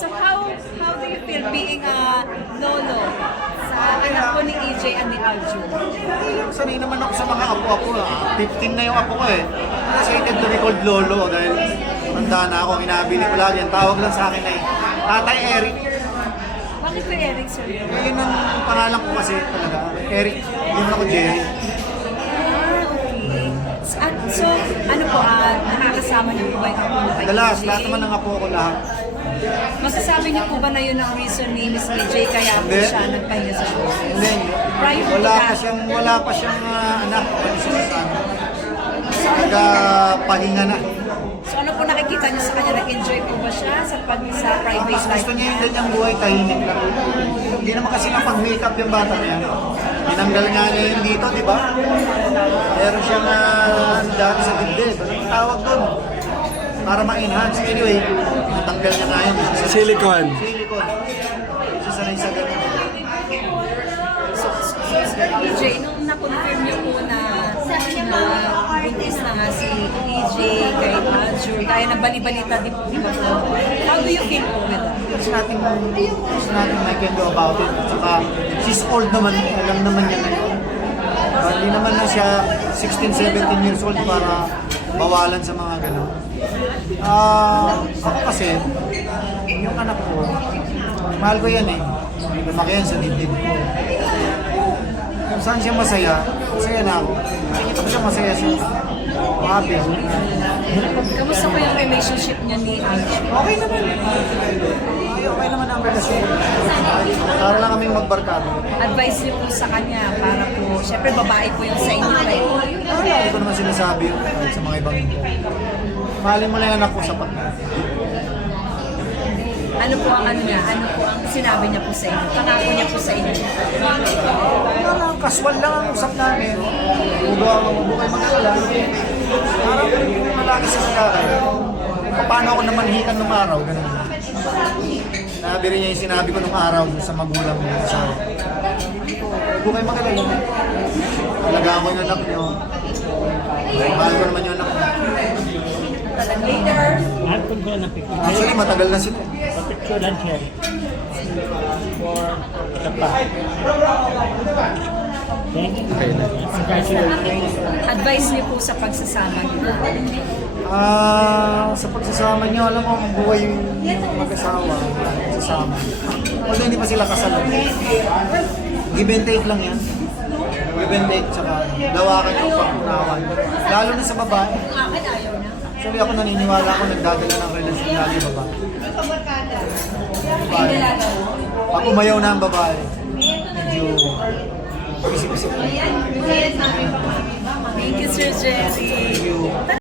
So how do you feel being a lolo sa anak ko ni EJ and ni Aljun? Sanay naman ako sa mga apo-apo. 15 na yung apo ko eh. Excited to be called Lolo dahil tanda na ako, inabili ko lagi. Ang tawag lang sa akin ay Tatay Eric. Bakit ko Eric, sir? Yun ang pangalan ko kasi talaga. Eric, hindi mo ako Jerry. So, ano po, nakakasama niyo po ba yung apo mo kay Dalas, EJ? lahat naman ng apo ko lahat. Masasabi niyo po ba na yun ang reason ni Miss EJ kaya po Hindi. siya nagpahinga sa show? Hindi, Prior to wala that, pa siyang anak. Nagpahinga na. so ano po nakikita niyo sa kanya? Nag-enjoy po ba siya sa private Mas life gusto niya niya? yung ganyang buhay, tahimik lang. Hindi naman kasi napag-makeup yung bata niya. Tinanggal nga niya yung dito, di ba? Meron siyang dati sa dibdib. Anong tawag doon? Para ma-enhance. Anyway, natanggal niya nga yun. Silicone. Silicone. Kasi sanay sa ganun. So, EJ, nung na-confirm niyo po na buntis na nga si EJ kay Aljun, kaya nabali-balita di po po. How do you feel po with that? There's nothing I can do about it. At saka, she's old naman. Alam naman niya na yun. Hindi naman na siya 16, 17 years old para bawalan sa mga gano'n. Ako kasi, yung anak ko, mahal ko yan eh. Lumaki yan sa dibdib ko. Kung saan siya masaya, masaya na ako. Nakikita ko siya masaya siya. Happy. Kamusta po yung relationship niya ni Aljun? Okay naman. Okay naman ang relasyon. Para lang kaming magbarkado. Advice niyo po sa kanya para po, syempre babae po yung sa inyo eh. Hindi ko naman sinasabi yun sa mga ibang ito. Mahalin mo lang yung anak ko, sapat na. Ano po ang ano niya? Ano po ang sinabi niya po sa inyo? Pangako niya po sa inyo? Wala lang, casual lang ang usap namin. Huwag kayo mag-alala. Parang malagi sa nagkakay. Paano ako naman hikan nung araw, ganun. Nabiri niya yung sinabi ko nung araw sa magulang niya sa akin. Huwag kayo mag-alala. Alagaan ko yung anak niyo. Mahal ko naman yung anak niyo. Antun ko na picture. Actually, matagal na sila. Picture lang siya. For the pack. Thank you. Congratulations. Advice niyo po sa pagsasama niyo. Sa pagsasama niyo, alam mo, ang buhay yung mag-asawa, pagsasama. Although hindi pa sila kasal. Give and take lang yan. Give and take, tsaka lawakan yung pag-unawan. Lalo na sa babae. Actually, ako naniniwala ako nagdadala ng relasyon lagi yung babae. Pag umayaw na ang babae, medyo isip-isip. Thank you, Sir Jerry.